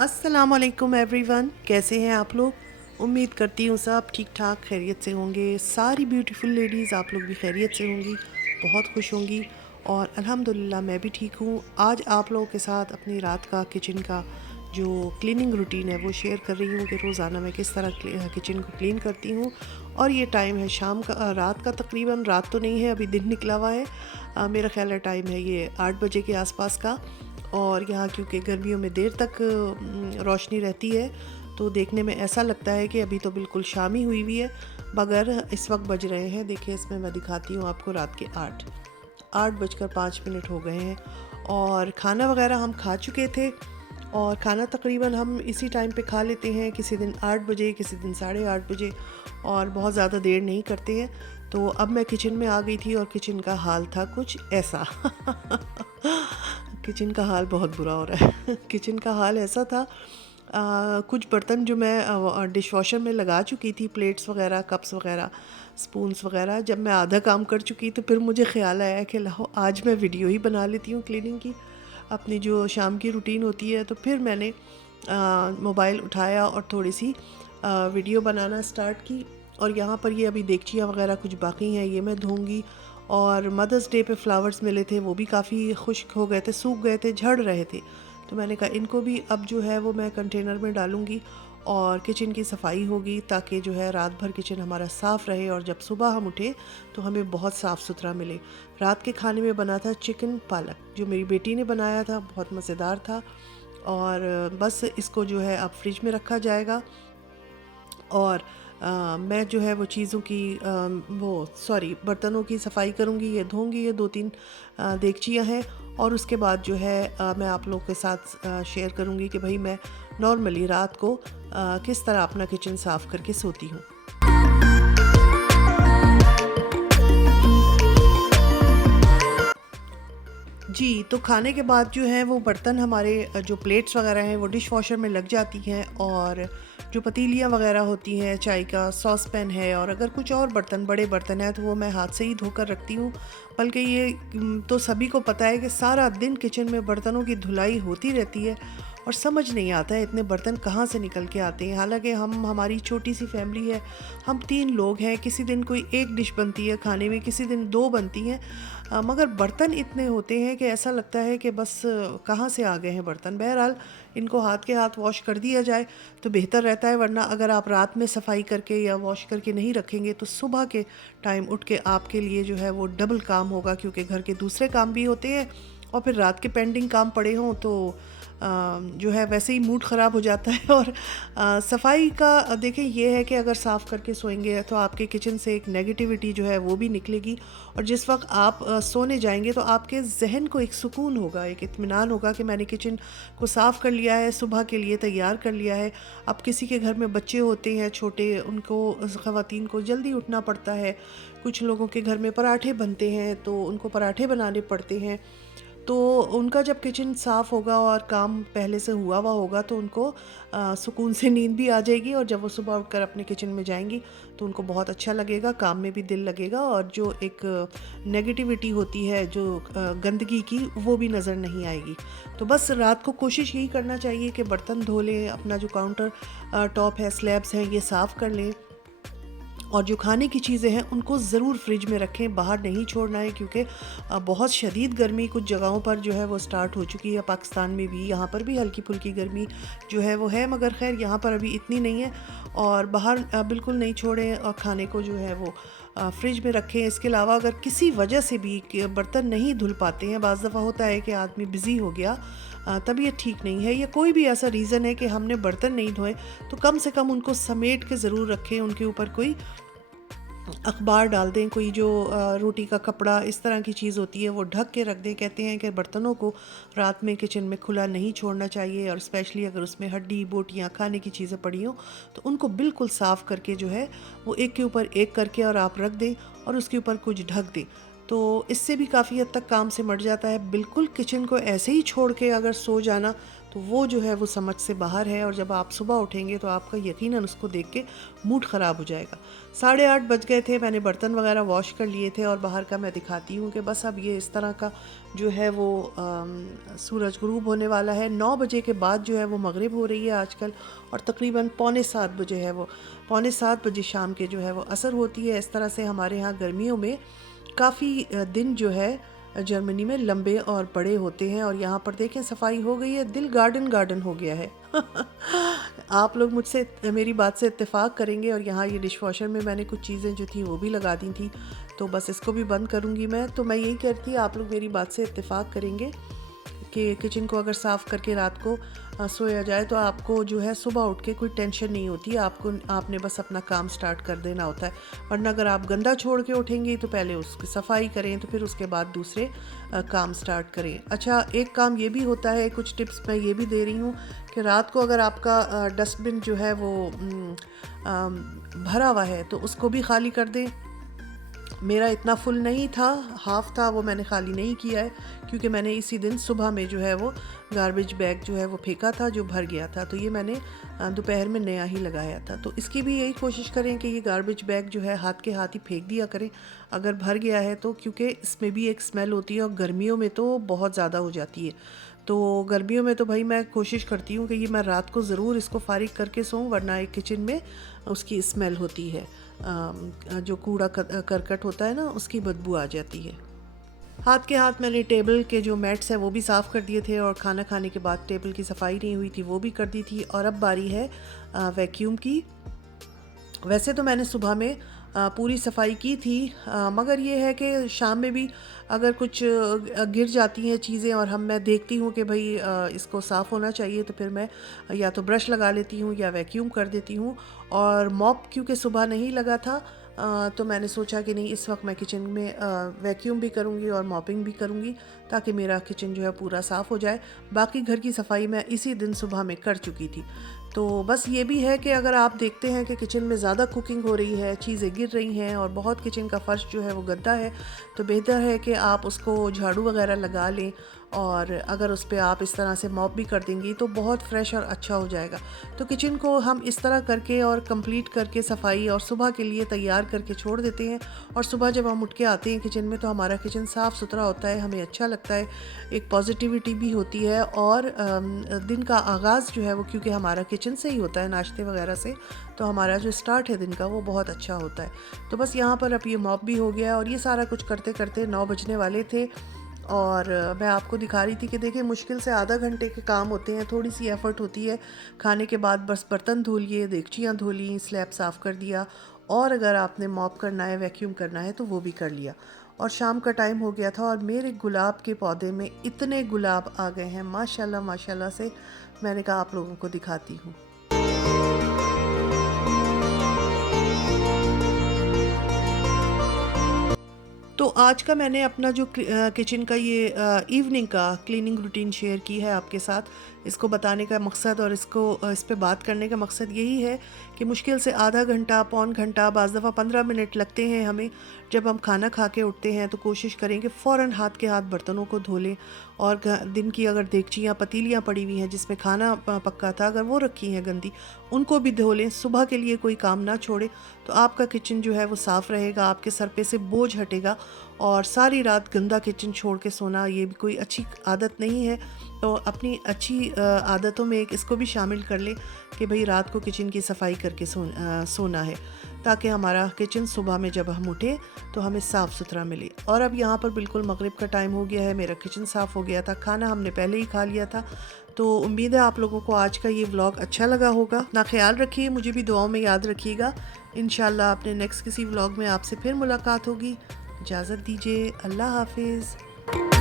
अस्सलाम वालेकुम एवरीवन, कैसे हैं आप लोग। उम्मीद करती हूँ सब ठीक ठाक खैरियत से होंगे। सारी ब्यूटीफुल लेडीज़ आप लोग भी खैरियत से होंगी, बहुत खुश होंगी। और अल्हम्दुलिल्लाह मैं भी ठीक हूँ। आज आप लोगों के साथ अपनी रात का किचन का जो क्लीनिंग रूटीन है वो शेयर कर रही हूँ कि रोज़ाना मैं किस तरह किचन को क्लीन करती हूँ। और ये टाइम है शाम का, रात का, तकरीबन रात तो नहीं है, अभी दिन निकला हुआ है। मेरा ख्याल है टाइम है ये 8 बजे के आसपास का। और यहाँ क्योंकि गर्मियों में देर तक रोशनी रहती है तो देखने में ऐसा लगता है कि अभी तो बिल्कुल शाम ही हुई है, मगर इस वक्त बज रहे हैं, देखिए इसमें मैं दिखाती हूँ आपको, रात के 8:05 हो गए हैं। और खाना वगैरह हम खा चुके थे और खाना तकरीबन हम इसी टाइम पे खा लेते हैं, किसी दिन 8 बजे, किसी दिन 8:30 बजे, और बहुत ज़्यादा देर नहीं करते हैं। तो अब मैं किचन में आ गई थी और किचन का हाल था कुछ ऐसा किचन का हाल बहुत बुरा हो रहा है किचन का हाल ऐसा था, कुछ बर्तन जो मैं डिश वॉशर में लगा चुकी थी, प्लेट्स वगैरह, कप्स वगैरह, स्पून्स वगैरह, जब मैं आधा काम कर चुकी तो फिर मुझे ख़्याल आया कि लाओ आज मैं वीडियो ही बना लेती हूँ क्लीनिंग की, अपनी जो शाम की रूटीन होती है। तो फिर मैंने मोबाइल उठाया और थोड़ी सी वीडियो बनाना स्टार्ट की। और यहाँ पर ये अभी देगचियाँ वगैरह कुछ बाकी हैं, ये मैं धोऊंगी। और मदर्स डे पे फ्लावर्स मिले थे, वो भी काफ़ी खुश्क हो गए थे, सूख गए थे, झड़ रहे थे। तो मैंने कहा इनको भी अब जो है वो मैं कंटेनर में डालूंगी और किचन की सफाई होगी, ताकि जो है रात भर किचन हमारा साफ़ रहे और जब सुबह हम उठे तो हमें बहुत साफ़ सुथरा मिले। रात के खाने में बना था चिकन पालक, जो मेरी बेटी ने बनाया था, बहुत मज़ेदार था। और बस इसको जो है अब फ्रिज में रखा जाएगा। और मैं जो है वो चीज़ों की बर्तनों की सफाई करूँगी, ये धोऊंगी, ये 2-3 देगचियाँ हैं। और उसके बाद जो है मैं आप लोगों के साथ शेयर करूँगी कि भाई मैं नॉर्मली रात को किस तरह अपना किचन साफ़ करके सोती हूँ। जी, तो खाने के बाद जो है वो बर्तन हमारे जो प्लेट्स वगैरह हैं वो डिश वॉशर में लग जाती हैं। और जो पतीलियाँ वगैरह होती हैं, चाय का सॉस पैन है, और अगर कुछ और बर्तन, बड़े बर्तन हैं, तो वो मैं हाथ से ही धोकर रखती हूँ। बल्कि ये तो सभी को पता है कि सारा दिन किचन में बर्तनों की धुलाई होती रहती है और समझ नहीं आता है इतने बर्तन कहाँ से निकल के आते हैं। हालांकि हमारी छोटी सी फैमिली है, हम 3 लोग हैं, किसी दिन कोई एक डिश बनती है खाने में, किसी दिन 2 बनती हैं, मगर बर्तन इतने होते हैं कि ऐसा लगता है कि बस कहाँ से आ गए हैं बर्तन। बहरहाल इनको हाथ के हाथ वॉश कर दिया जाए तो बेहतर रहता है, वरना अगर आप रात में सफाई करके या वॉश करके नहीं रखेंगे तो सुबह के टाइम उठ के आपके लिए जो है वो डबल काम होगा, क्योंकि घर के दूसरे काम भी होते हैं और फिर रात के पेंडिंग काम पड़े हों तो जो है वैसे ही मूड ख़राब हो जाता है। और सफाई का देखें ये है कि अगर साफ़ करके सोएंगे तो आपके किचन से एक नेगेटिविटी जो है वो भी निकलेगी, और जिस वक्त आप सोने जाएंगे तो आपके जहन को एक सुकून होगा, एक इत्मीनान होगा कि मैंने किचन को साफ़ कर लिया है, सुबह के लिए तैयार कर लिया है। अब किसी के घर में बच्चे होते हैं छोटे, उनको, ख़वातीन को जल्दी उठना पड़ता है, कुछ लोगों के घर में पराठे बनते हैं तो उनको पराठे बनाने पड़ते हैं। तो उनका जब किचन साफ़ होगा और काम पहले से हुआ हुआ होगा तो उनको सुकून से नींद भी आ जाएगी, और जब वो सुबह उठकर अपने किचन में जाएंगी तो उनको बहुत अच्छा लगेगा, काम में भी दिल लगेगा, और जो एक नेगेटिविटी होती है जो गंदगी की, वो भी नज़र नहीं आएगी। तो बस रात को कोशिश यही करना चाहिए कि बर्तन धो लें, अपना जो काउंटर टॉप है, स्लैब्स हैं, ये साफ़ कर लें। और जो खाने की चीज़ें हैं उनको ज़रूर फ्रिज में रखें, बाहर नहीं छोड़ना है, क्योंकि बहुत शदीद गर्मी कुछ जगहों पर जो है वो स्टार्ट हो चुकी है, पाकिस्तान में भी, यहाँ पर भी हल्की फुल्की गर्मी जो है वो है, मगर खैर यहाँ पर अभी इतनी नहीं है। और बाहर बिल्कुल नहीं छोड़ें, और खाने को जो है वो फ्रिज में रखें। इसके अलावा अगर किसी वजह से भी बर्तन नहीं धुल पाते हैं, बाज़ दफ़ा होता है कि आदमी बिज़ी हो गया, तबीयत ठीक नहीं है, या कोई भी ऐसा रीज़न है कि हमने बर्तन नहीं धोए, तो कम से कम उनको समेट के ज़रूर रखें, उनके ऊपर कोई अखबार डाल दें, कोई जो रोटी का कपड़ा, इस तरह की चीज़ होती है वो ढक के रख दें। कहते हैं कि बर्तनों को रात में किचन में खुला नहीं छोड़ना चाहिए, और स्पेशली अगर उसमें हड्डी बोटियाँ, खाने की चीज़ें पड़ी हों तो उनको बिल्कुल साफ़ करके जो है वो एक के ऊपर एक करके और आप रख दें और उसके ऊपर कुछ ढक दें। तो इससे भी काफ़ी हद तक काम सिमट जाता है। बिल्कुल किचन को ऐसे ही छोड़ के अगर सो जाना तो वो जो है वो समझ से बाहर है, और जब आप सुबह उठेंगे तो आपका यकीनन उसको देख के मूड ख़राब हो जाएगा। 8:30 बज गए थे, मैंने बर्तन वगैरह वॉश कर लिए थे, और बाहर का मैं दिखाती हूँ कि बस अब ये इस तरह का जो है वो सूरज गुरूब होने वाला है। 9 बजे के बाद जो है वो मगरिब हो रही है आजकल, और तकरीबन पौने 7 बजे है वो, पौने 7 बजे शाम के जो है वो असर होती है। इस तरह से हमारे यहाँ गर्मियों में काफ़ी दिन जो है जर्मनी में लंबे और बड़े होते हैं। और यहाँ पर देखें सफाई हो गई है, दिल गार्डन गार्डन हो गया है। आप लोग मुझसे मेरी बात से इत्तेफाक करेंगे। और यहाँ ये डिश वॉशर में मैंने कुछ चीज़ें जो थी वो भी लगा दी थी, तो बस इसको भी बंद करूँगी मैं। तो मैं यही कहती, आप लोग मेरी बात से इत्तेफाक करेंगे कि किचन को अगर साफ़ करके रात को सोया जाए तो आपको जो है सुबह उठ के कोई टेंशन नहीं होती, आपने बस अपना काम स्टार्ट कर देना होता है। वरना अगर आप गंदा छोड़ के उठेंगी तो पहले उसकी सफाई करें, तो फिर उसके बाद दूसरे काम स्टार्ट करें। अच्छा, एक काम ये भी होता है, कुछ टिप्स मैं ये भी दे रही हूँ कि रात को अगर आपका डस्टबिन जो है वो भरा हुआ है तो उसको भी खाली कर दें। मेरा इतना फुल नहीं था, हाफ़ था, वो मैंने खाली नहीं किया है क्योंकि मैंने इसी दिन सुबह में जो है वो गार्बेज बैग जो है वो फेंका था जो भर गया था, तो ये मैंने दोपहर में नया ही लगाया था। तो इसकी भी यही कोशिश करें कि ये गार्बेज बैग जो है हाथ के हाथ ही फेंक दिया करें अगर भर गया है तो, क्योंकि इसमें भी एक स्मेल होती है और गर्मियों में तो बहुत ज़्यादा हो जाती है। तो गर्मियों में तो भाई मैं कोशिश करती हूँ कि ये मैं रात को ज़रूर इसको फारिग करके सोऊं, वरना एक किचन में उसकी स्मेल होती है, जो कूड़ा करकट होता है ना, उसकी बदबू आ जाती है। हाथ के हाथ मैंने टेबल के जो मैट्स हैं वो भी साफ़ कर दिए थे, और खाना खाने के बाद टेबल की सफाई नहीं हुई थी वो भी कर दी थी। और अब बारी है वैक्यूम की। वैसे तो मैंने सुबह में पूरी सफाई की थी, मगर ये है कि शाम में भी अगर कुछ गिर जाती हैं चीज़ें और मैं देखती हूँ कि भाई इसको साफ़ होना चाहिए, तो फिर मैं या तो ब्रश लगा लेती हूँ या वैक्यूम कर देती हूँ। और मॉप क्योंकि सुबह नहीं लगा था, तो मैंने सोचा कि नहीं, इस वक्त मैं किचन में वैक्यूम भी करूँगी और मॉपिंग भी करूँगी ताकि मेरा किचन जो है पूरा साफ़ हो जाए। बाकी घर की सफाई मैं इसी दिन सुबह में कर चुकी थी। तो बस ये भी है कि अगर आप देखते हैं कि किचन में ज़्यादा कुकिंग हो रही है, चीज़ें गिर रही हैं और बहुत किचन का फ़र्श जो है वो गंदा है, तो बेहतर है कि आप उसको झाड़ू वगैरह लगा लें, और अगर उस पर आप इस तरह से मॉप भी कर देंगी तो बहुत फ्रेश और अच्छा हो जाएगा। तो किचन को हम इस तरह करके और कंप्लीट करके सफाई और सुबह के लिए तैयार करके छोड़ देते हैं, और सुबह जब हम उठ के आते हैं किचन में तो हमारा किचन साफ़ सुथरा होता है, हमें अच्छा लगता है, एक पॉजिटिविटी भी होती है, और दिन का आगाज़ जो है वो, क्योंकि हमारा किचन से ही होता है नाश्ते वगैरह से, तो हमारा जो स्टार्ट है दिन का वो बहुत अच्छा होता है। तो बस यहाँ पर अब ये मॉप भी हो गया, और ये सारा कुछ करते करते 9 बजने वाले थे। और मैं आपको दिखा रही थी कि देखिए मुश्किल से आधा घंटे के काम होते हैं, थोड़ी सी एफ़र्ट होती है। खाने के बाद बस बर्तन धो लिए, देगचियाँ धो ली, स्लैब साफ़ कर दिया, और अगर आपने मॉप करना है, वैक्यूम करना है तो वो भी कर लिया। और शाम का टाइम हो गया था, और मेरे गुलाब के पौधे में इतने गुलाब आ गए हैं माशाल्लाह माशाल्लाह से, मैंने कहा आप लोगों को दिखाती हूँ। तो आज का मैंने अपना जो किचन का ये इवनिंग का क्लीनिंग रूटीन शेयर की है आपके साथ। इसको बताने का मकसद और इस पे बात करने का मकसद यही है कि मुश्किल से आधा घंटा, पौन घंटा, बाज़ दफ़ा 15 मिनट लगते हैं हमें जब हम खाना खा के उठते हैं, तो कोशिश करें कि फ़ौरन हाथ के हाथ बर्तनों को धो लें। और दिन की अगर देगचियाँ, पतीलियाँ पड़ी हुई हैं जिसमें खाना पक्का था, अगर वो रखी हैं गंदी, उनको भी धो लें। सुबह के लिए कोई काम ना छोड़े, तो आपका किचन जो है वो साफ़ रहेगा, आपके सर पे से बोझ हटेगा। और सारी रात गंदा किचन छोड़ के सोना ये भी कोई अच्छी आदत नहीं है। तो अपनी अच्छी आदतों में एक इसको भी शामिल कर लें कि भाई रात को किचन की सफाई करके सोना है, ताकि हमारा किचन सुबह में जब हम उठें तो हमें साफ़ सुथरा मिले। और अब यहाँ पर बिल्कुल मगरिब का टाइम हो गया है, मेरा किचन साफ़ हो गया था, खाना हमने पहले ही खा लिया था। तो उम्मीद है आप लोगों को आज का ये व्लॉग अच्छा लगा होगा। अपना ख्याल रखिए, मुझे भी दुआओं में याद रखिएगा। इंशाल्लाह अपने नेक्स्ट किसी व्लॉग में आपसे फिर मुलाकात होगी। इजाज़त दीजिए, अल्लाह हाफिज़।